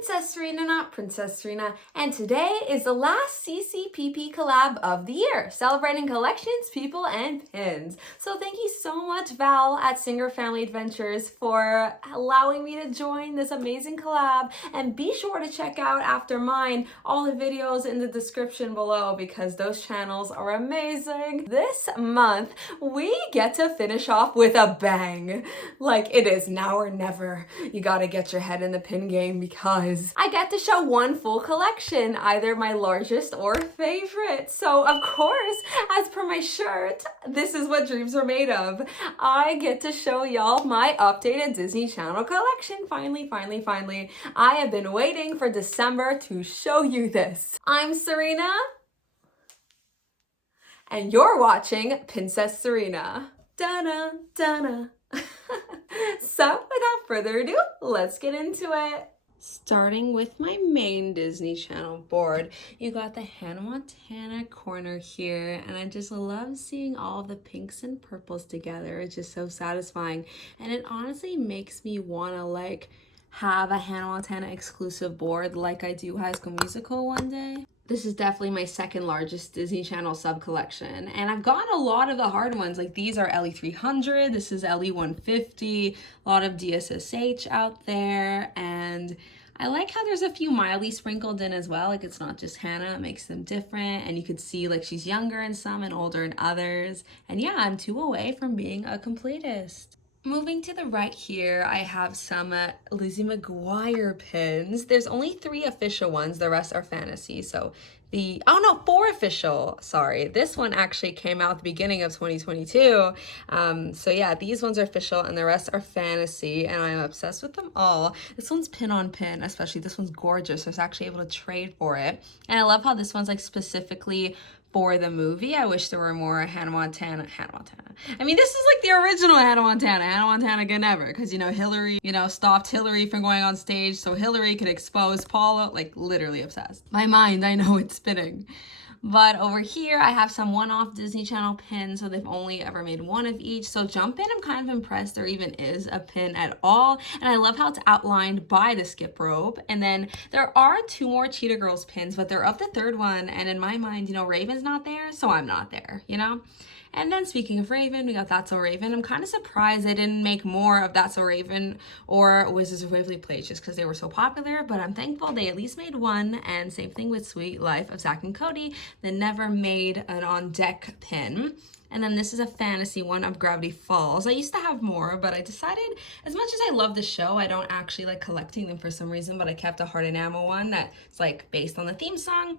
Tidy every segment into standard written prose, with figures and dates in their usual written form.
Princess Serena, not Princess Serena, and today is the last CCPP collab of the year, celebrating collections, people, and pins. So thank you so much, Val at Singer Family Adventures, for allowing me to join this amazing collab, and be sure to check out after mine all the videos in the description below because those channels are amazing. This month, we get to finish off with a bang. Like, it is now or never. You gotta get your head in the pin game because I get to show one full collection, either my largest or favorite. So of course, as per my shirt, this is what dreams are made of. I get to show y'all my updated Disney Channel collection. Finally. I have been waiting for December to show you this. I'm Serena, and you're watching Princess Serena. Da-da, da-da. So without further ado, let's get into it. Starting with my main Disney Channel board, you got the Hannah Montana corner here, and I just love seeing all of the pinks and purples together. It's just so satisfying, and it honestly makes me want to have a Hannah Montana exclusive board like I do High School Musical one day. This is definitely my second largest Disney Channel sub collection, and I've gotten a lot of the hard ones. Like, these are LE 300, this is LE 150, a lot of DSSH out there, and I like how there's a few Miley sprinkled in as well. Like, it's not just Hannah, it makes them different, and you could see like she's younger in some and older in others. And yeah, I'm 2 away from being a completist. Moving to the right here, I have some Lizzie McGuire pins. There's only 3 official ones, the rest are fantasy. So 4 official, sorry. This one actually came out at the beginning of 2022. So yeah, these ones are official and the rest are fantasy, and I'm obsessed with them all. This one's pin on pin, especially this one's gorgeous. So I was actually able to trade for it. And I love how this one's like specifically for the movie. I wish there were more Hannah Montana. I mean, this is like the original Hannah Montana good never, because, Hillary, stopped Hillary from going on stage so Hillary could expose Paula. Like, literally obsessed. My mind, I know it's spinning. But over here, I have some one-off Disney Channel pins, so they've only ever made 1 of each. So jump in, I'm kind of impressed there even is a pin at all. And I love how it's outlined by the skip rope. And then there are 2 more Cheetah Girls pins, but they're of the 3rd one. And in my mind, Raven's not there, so I'm not there, And then speaking of Raven, we got That's So Raven. I'm kind of surprised they didn't make more of That's So Raven or Wizards of Waverly Place just because they were so popular, but I'm thankful they at least made 1. And same thing with Sweet Life of Zack and Cody. They never made an on deck pin. And then this is a fantasy one of Gravity Falls. I used to have more, but I decided, as much as I love the show, I don't actually like collecting them for some reason, but I kept a Heart Enamel one that's like based on the theme song.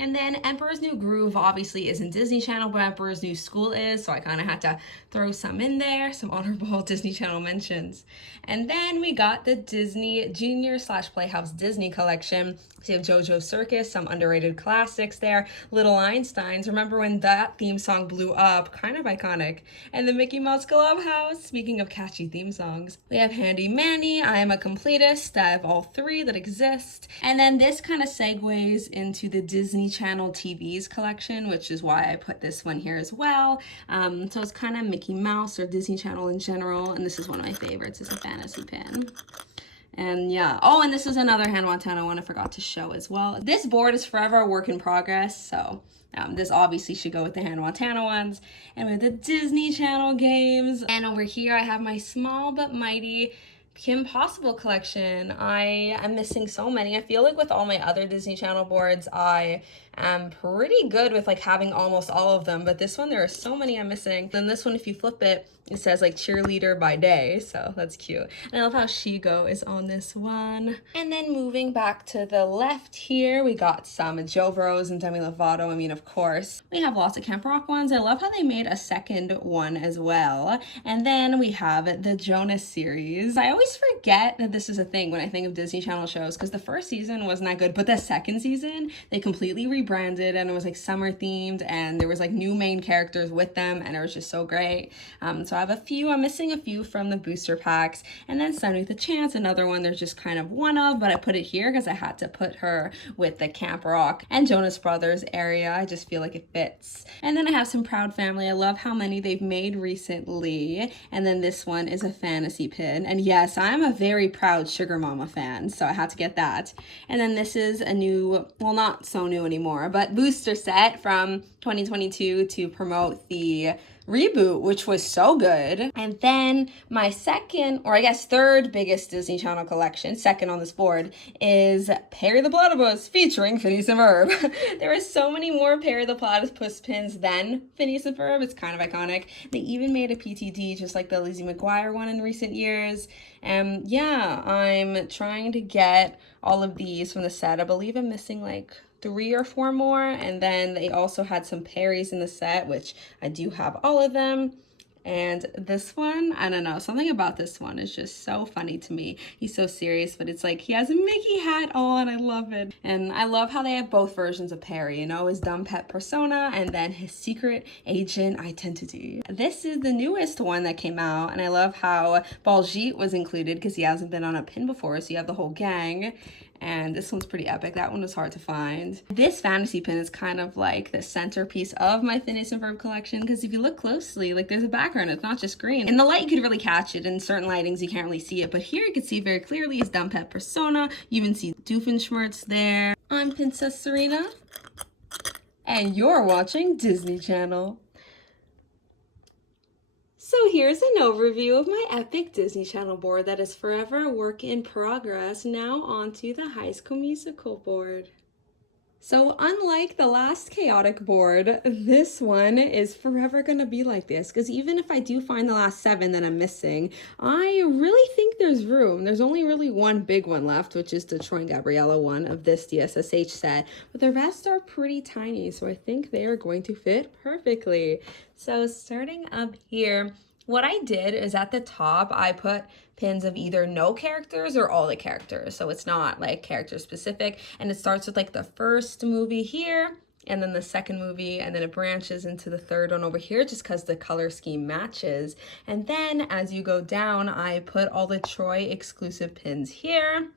And then Emperor's New Groove obviously isn't Disney Channel, but Emperor's New School is, so I kind of had to throw some in there, some honorable Disney Channel mentions. And then we got the Disney Junior / Playhouse Disney collection. So you have JoJo's Circus, some underrated classics there, Little Einsteins. Remember when that theme song blew up? Kind of iconic. And the Mickey Mouse Clubhouse, speaking of catchy theme songs. We have Handy Manny, I Am a Completist. I have all 3 that exist. And then this kind of segues into the Disney Channel TVs collection, which is why I put this one here as well. So it's kind of Mickey Mouse or Disney Channel in general, and this is one of my favorites. It's a fantasy pin. And yeah, and this is another Hannah Montana one I forgot to show as well. This board is forever a work in progress, so this obviously should go with the Hannah Montana ones. And with the Disney Channel games. And over here I have my small but mighty Kim Possible collection. I am missing so many. I feel like with all my other Disney Channel boards, I am pretty good with having almost all of them, but this one, there are so many I'm missing. Then this one, if you flip it, it says cheerleader by day, so that's cute. And I love how Shigo is on this one. And then moving back to the left here, we got some Joe Bros and Demi Lovato. I mean, of course. We have lots of Camp Rock ones. I love how they made a second one as well. And then we have the Jonas series. I always forget that this is a thing when I think of Disney Channel shows, because the first season wasn't that good, but the second season, they completely rebranded rebranded and it was like summer themed, and there was like new main characters with them, and it was just so great. So I have a few, I'm missing a few from the booster packs, and then Sunny with a Chance, another one there's just kind of one of, but I put it here because I had to put her with the Camp Rock and Jonas Brothers area. I just feel like it fits. And then I have some Proud Family. I love how many they've made recently. And then this one is a fantasy pin. And yes, I'm a very proud Sugar Mama fan, so I had to get that. And then this is a new, well, not so new anymore, but booster set from 2022 to promote the reboot, which was so good. And then my second, or I guess third biggest Disney Channel collection, second on this board, is Perry the Platypus featuring Phineas and Ferb. There are so many more Perry the Platypus pins than Phineas and Ferb. It's kind of iconic. They even made a PTD just like the Lizzie McGuire one in recent years. Yeah, I'm trying to get all of these from the set. I believe I'm missing like 3 or 4 more, and then they also had some Perrys in the set, which I do have all of them. And this one, I don't know, something about this one is just so funny to me. He's so serious, but it's like he has a Mickey hat on. I love it. And I love how they have both versions of Perry, you know, his dumb pet persona and then his secret agent identity. This is the newest one that came out, and I love how Baljeet was included because he hasn't been on a pin before, so you have the whole gang. And this one's pretty epic. That one was hard to find. This fantasy pin is kind of like the centerpiece of my Phineas and Ferb collection, because if you look closely, like there's a background, it's not just green. In the light, you could really catch it. In certain lightings, you can't really see it, but here you can see very clearly his dumb pet persona. You even see Doofenshmirtz there. I'm Princess Serena, and you're watching Disney Channel. So here's an overview of my epic Disney Channel board that is forever a work in progress. Now onto the High School Musical board. So unlike the last chaotic board, this one is forever gonna be like this, because even if I do find the last 7 that I'm missing, I really think there's room. There's only really one big one left, which is the Troy and Gabriella one of this DSSH set, but the rest are pretty tiny, so I think they are going to fit perfectly. So starting up here, what I did is at the top, I put pins of either no characters or all the characters. So it's not like character specific. And it starts with like the first movie here, and then the second movie, and then it branches into the third one over here just because the color scheme matches. And then as you go down, I put all the Troy exclusive pins here.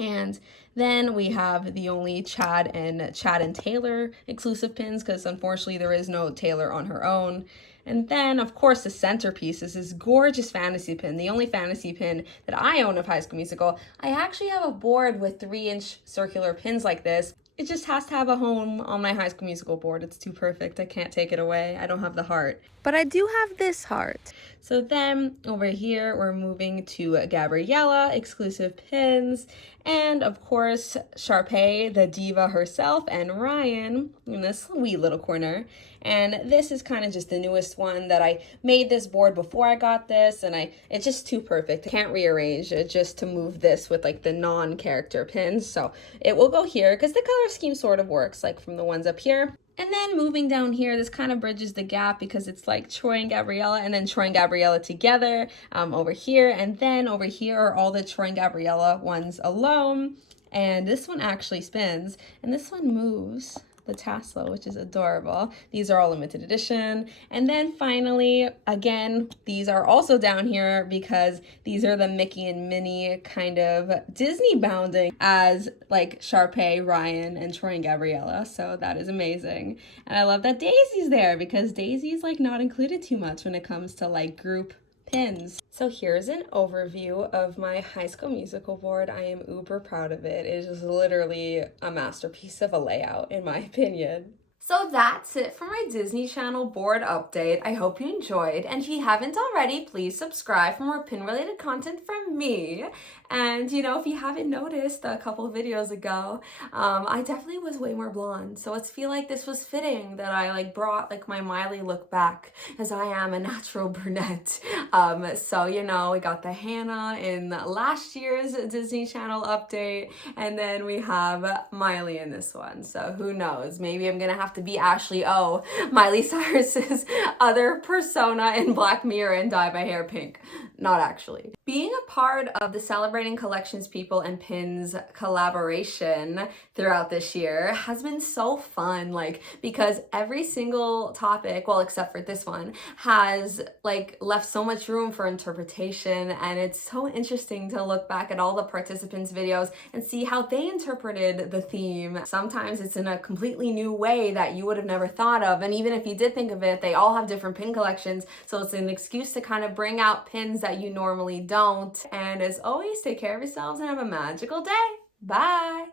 And then we have the only Chad and Taylor exclusive pins, because unfortunately there is no Taylor on her own. And then, of course, the centerpiece is this gorgeous fantasy pin, the only fantasy pin that I own of High School Musical. I actually have a board with 3-inch circular pins like this. It just has to have a home on my High School Musical board. It's too perfect. I can't take it away. I don't have the heart. But I do have this heart. So then over here, we're moving to Gabriella, exclusive pins. And of course, Sharpay, the diva herself, and Ryan in this wee little corner. And this is kind of just the newest one that I made this board before I got this, and it's just too perfect. I can't rearrange it just to move this with like the non-character pins. So it will go here because the color scheme sort of works like from the ones up here. And then moving down here, this kind of bridges the gap because it's like Troy and Gabriella and then Troy and Gabriella together over here. And then over here are all the Troy and Gabriella ones alone. And this one actually spins and this one moves the tassel, which is adorable. These are all limited edition. And then finally, again, these are also down here because these are the Mickey and Minnie kind of Disney bounding as like Sharpay, Ryan, and Troy and Gabriella. So that is amazing. And I love that Daisy's there because Daisy's like not included too much when it comes to like group pins. So here's an overview of my High School Musical board. I am uber proud of it. It is literally a masterpiece of a layout, in my opinion. So that's it for my Disney Channel board update. I hope you enjoyed, and if you haven't already, please subscribe for more pin-related content from me. And you know, if you haven't noticed a couple of videos ago, I definitely was way more blonde. So let's feel like this was fitting that I like brought like my Miley look back, as I am a natural brunette. So you know, we got the Hannah in last year's Disney Channel update, and then we have Miley in this one. So who knows? Maybe I'm gonna have have to be Ashley O, Miley Cyrus's other persona in Black Mirror, and dye my hair pink. Not actually. Being a part of the Celebrating Collections People and Pins collaboration throughout this year has been so fun, like, because every single topic, well, except for this one, has like left so much room for interpretation, and it's so interesting to look back at all the participants' videos and see how they interpreted the theme. Sometimes it's in a completely new way that you would have never thought of, and even if you did think of it, they all have different pin collections, so it's an excuse to kind of bring out pins that you normally don't. And as always, take care of yourselves and have a magical day. Bye!